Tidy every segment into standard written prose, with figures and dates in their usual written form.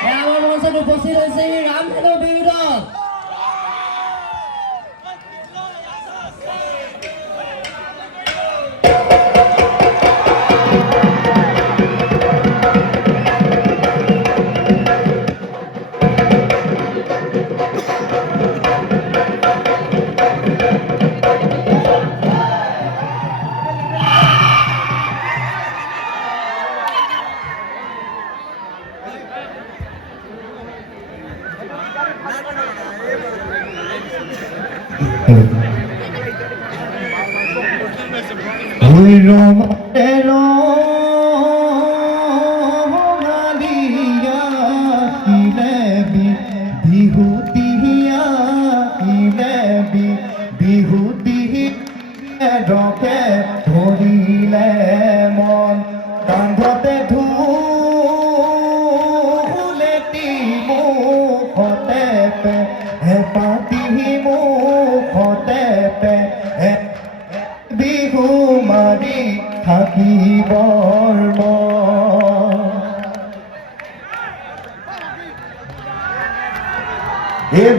আমাৰ মঞ্চত উপস্থিত হৈছে ৰামধেনু বিহুদল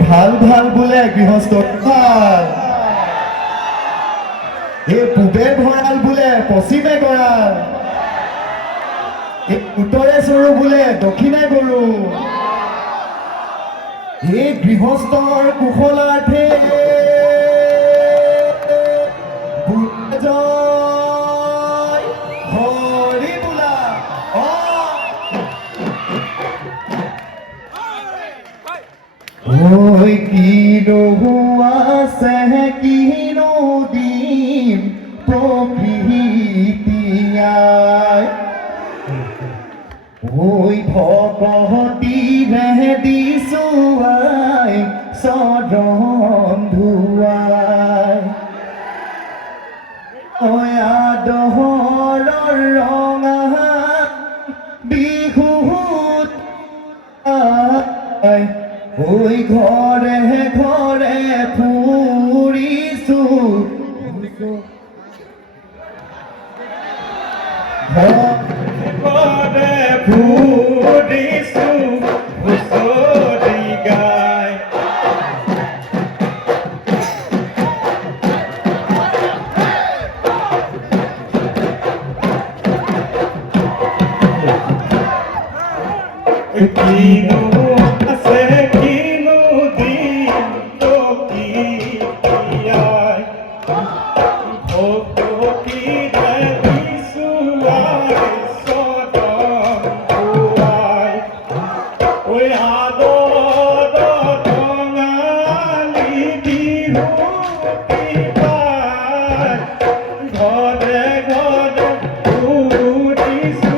ভাল ভাল বোলে গৃহস্থ ভাল পূবে ভঁৰাল বোলে পশ্চিমে গঁৰাল উত্তৰে চৰু বোলে দক্ষিণে গৰু গৃহস্থৰ কুশলাৰ্থে হৰি বোলা ঐ কিনো আছে কিনো দিম প্ৰকৃতিয়াই ঐ ভগৱতীৰে দিছো আই চৰণ ধুৱাই আদহৰৰ ৰঙা বিহুত ঐ ঘৰে ঘৰে ফুৰিছো ঘৰে ফুৰিছো হুঁচৰি গাই কিনো আছে কিনো দিন প্ৰকৃতিয়াই ভগৱতীৰে দিছো আই চৰণ ধুৱাই ঐ আদৰৰ ৰঙালী বিহুটি পাই ঘৰে ঘৰে ফুৰিছো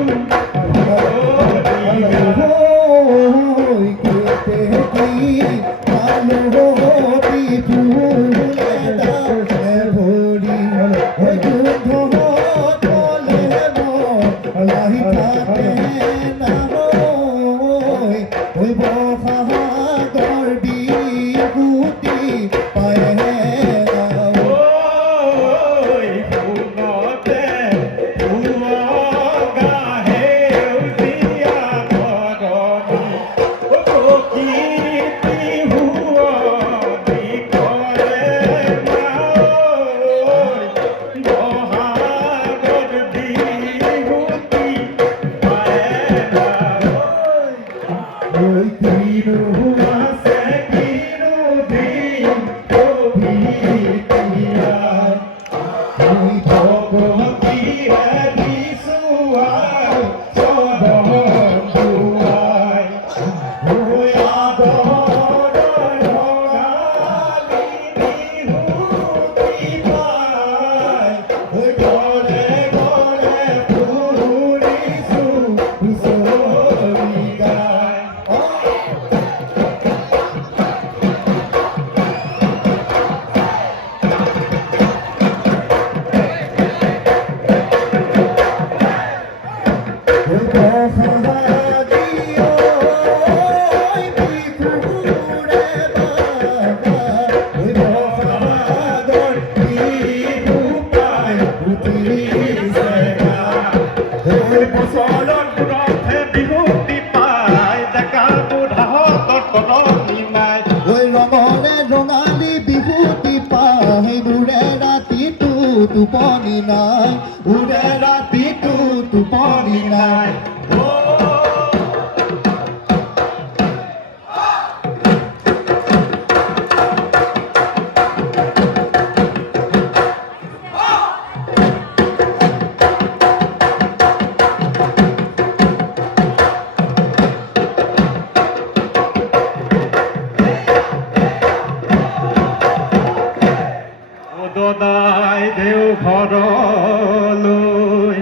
ঘৰলৈ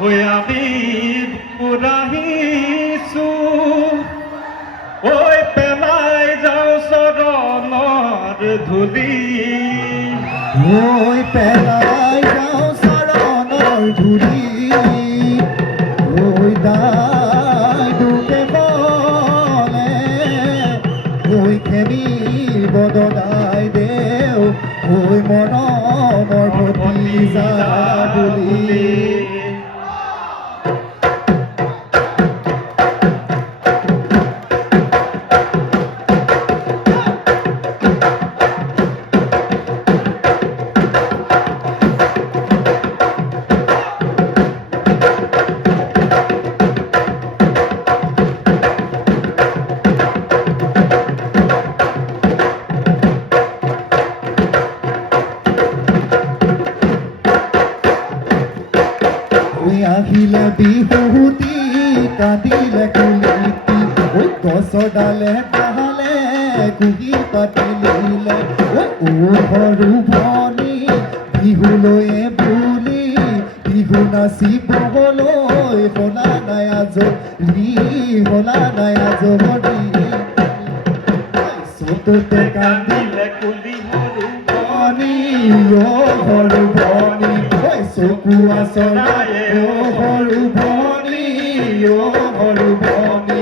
ঐ আমি পুৰাহিছোঁ ঐ পেলাই যাওঁ চৰণৰ ধূলি ঐ পেলাই যাওঁ চৰণৰ ধূলি ঐ দাই দুকে বলে ঐ খেলি বদলাই দেও ঐ মৰমৰ ভতিজা বুলি আহিলে বিহুতি কাটিলে কুলিতি ঐ গছৰ ডালে বাহালে কুহি পাতিলে ঐ সৰু ভনী বিহুলৈয়ে বুলি বিহু নাচিবলৈ হলা নাই আজৰি হলা নাই আজৰি চতুতে কান্দিলে কুলি সৰু ভনী সৰু ভনী চকু আচৰায়ে সৰু ভনী সৰু ভনী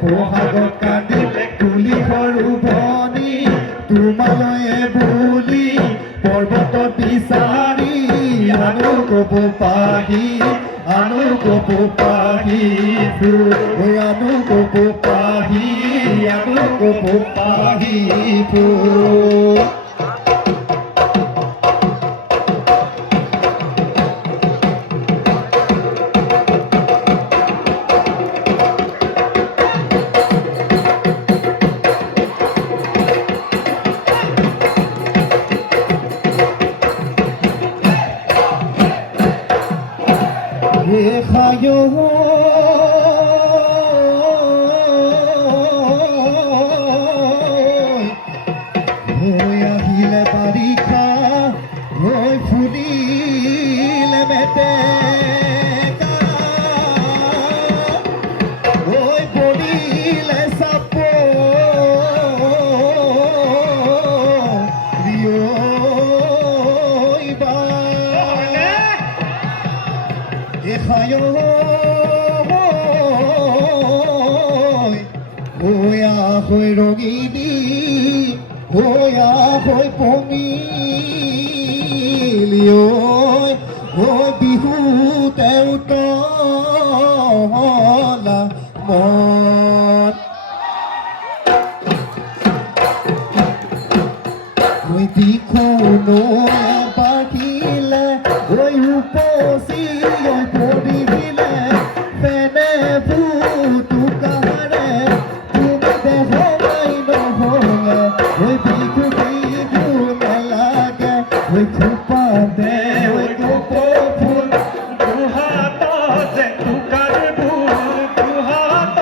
বহাগত কান্দিলে কুলি সৰু ভনী তোমালৈয়ে বুলি পৰ্বতত বিচাৰি আনো কব পাহি আনো কব পাহি আনো কব পাহি আনো কব পাহি খায়ো আহিলে বাৰিষা ফুলিলে মেটেকা পৰিলে চাপ হৈ ৰঙিনী হৈ পমিলি বিহু তেওতলা মন দিখনো বাঢ়িলে উপচি পৰিলে পেনে ফুটুকাৰে বিহু বিহু নালাগে খোপা দে ফুল দুহাত যে টুকাৰ ফুল দুহাত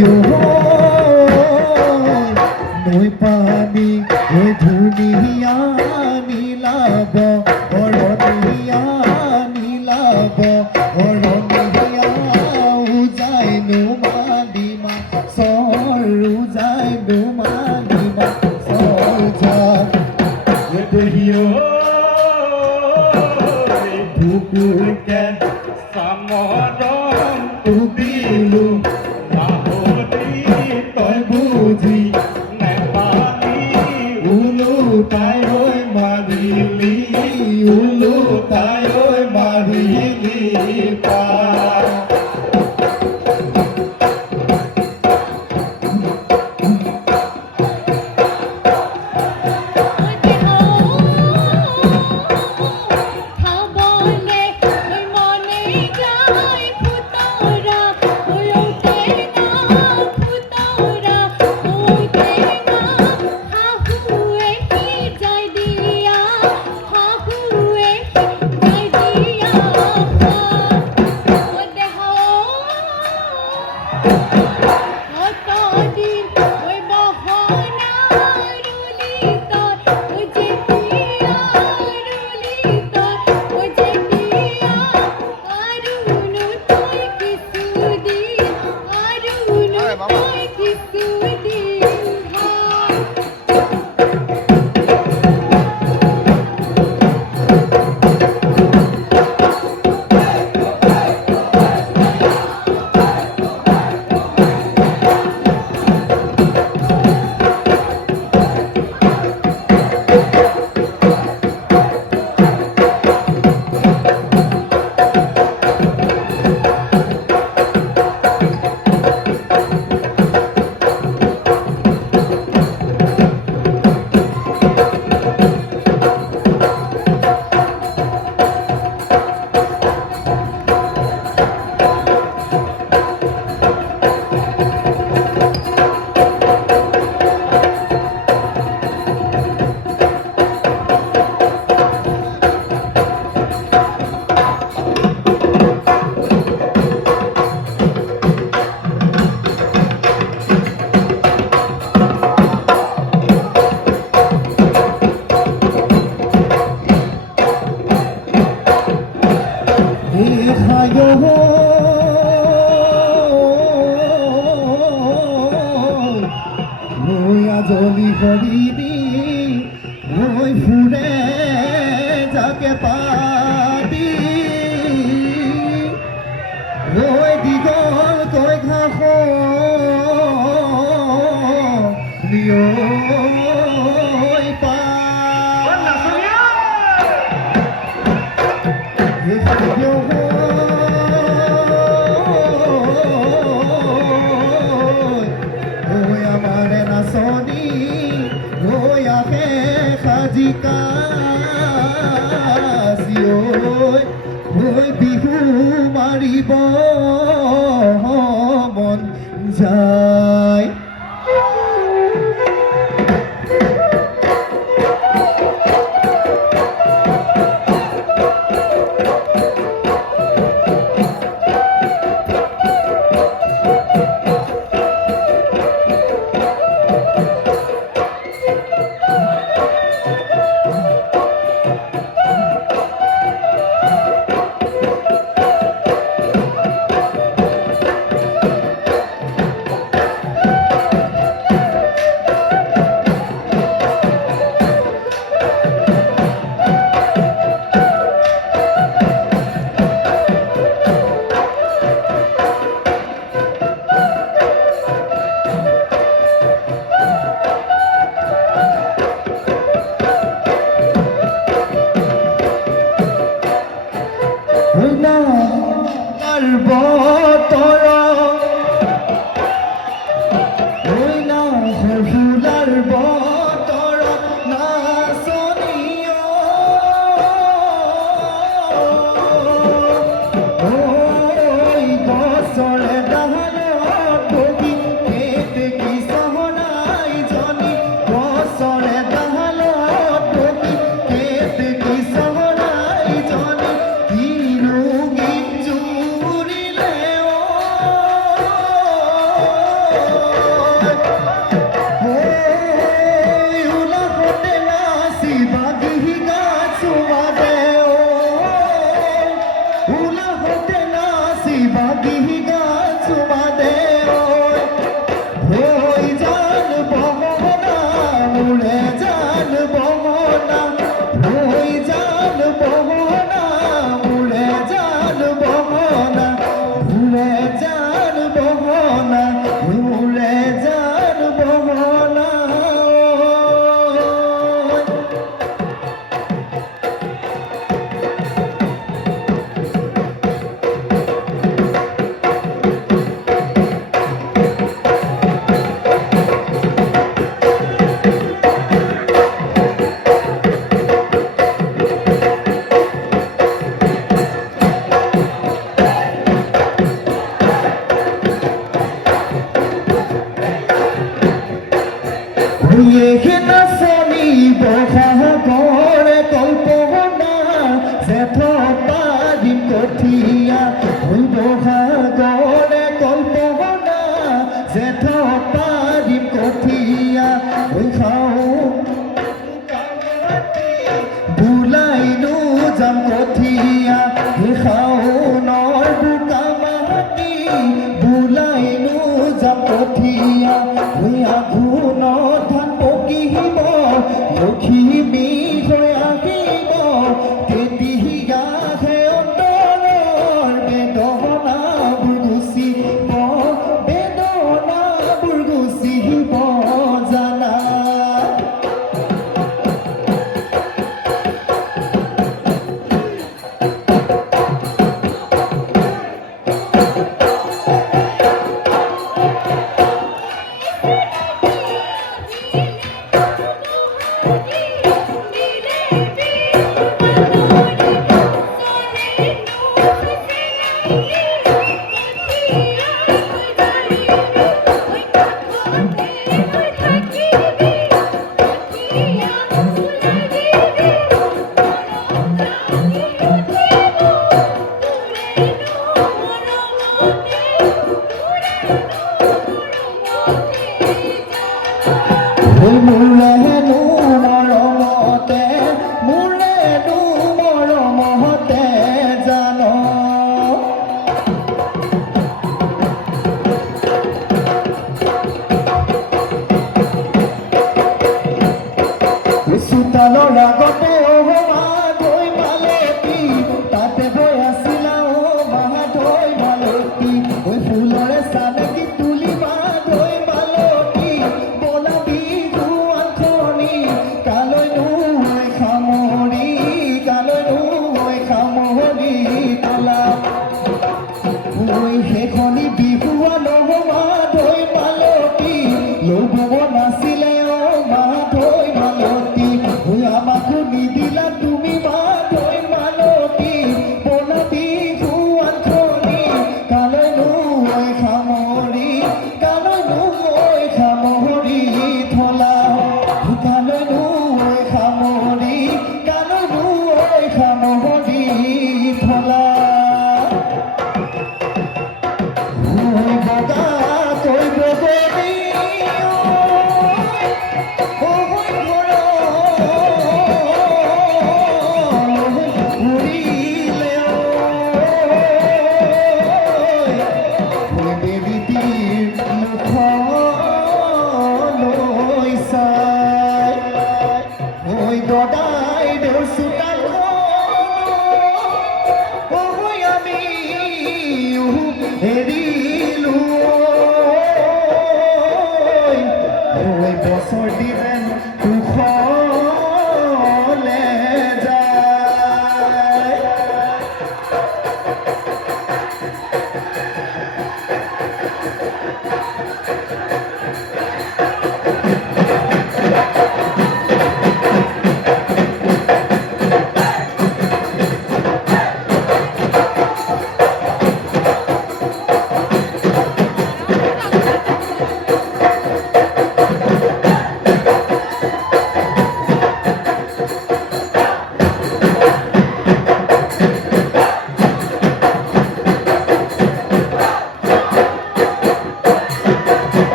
আয়ো নৈ পানী ঐ ধুনীয়া নীলাব অৰণীয়া নীলাব অৰণীয়া উজাই নুমালিমা চৰ উজাই নুমালিমা চৰ যা দেহিও বুকুকে সামৰণ তুলিলো নাহৰি তই বুজি নেপালি ওলোটাই হৈ মাৰিলি ওলোটাই হৈ মাৰিলি পা জলি ভৰিবি হৈ ফুৰে যাকে পাবি হৈ দীঘল কৈ ঘাঁহ পা আমাৰে নাচনি হৈ আহে সাজিকা হৈ বিহু মাৰিব মন যায় বতৰ ফুলাৰ বতৰ নাচনীয় গছৰে ডালত বহি কেতেকী চহৰাই জনী গছৰে ডালত বহি কেতেকী চহৰাই জনী জেঠ পাৰিম কঠীয়া হৈ বহাগৰে কল্পনা জেঠ পাৰিম কঠীয়া হৈ খাওঁ বুলাইনো যাম কঠীয়া হৈ শাওনৰ বোকা মাটি বুলাইনো যাম কঠীয়া হৈ আঘোণত ধান পকিব লখিমী হৈ আহিব তেতিয়াহে অন্তৰৰ বেদনাবোৰ গুচিব জানা মৰমতে জানো চোতালৰ আগতে মা ধৈ মালতী তাতে বৈ আছিলা মা ধৈ মালতী ফুলৰে চানেকি তুলি মা ধৈ মালতী বলা বিহু আখনি কালৈনো হৈ খামৰি তলা সেইখনি বিহুৱা নহমা ধৈ মালতী ল'ব নাছিলে মা ধৈ মালতী আমাকো নিদিলা তুমি মা ধৈ মালতী বলা বিহু আখনি কালৈনো হৈ খামৰি থলা কালৈনো হৈ খামৰি থলা বগা কৰিব গলি Eddie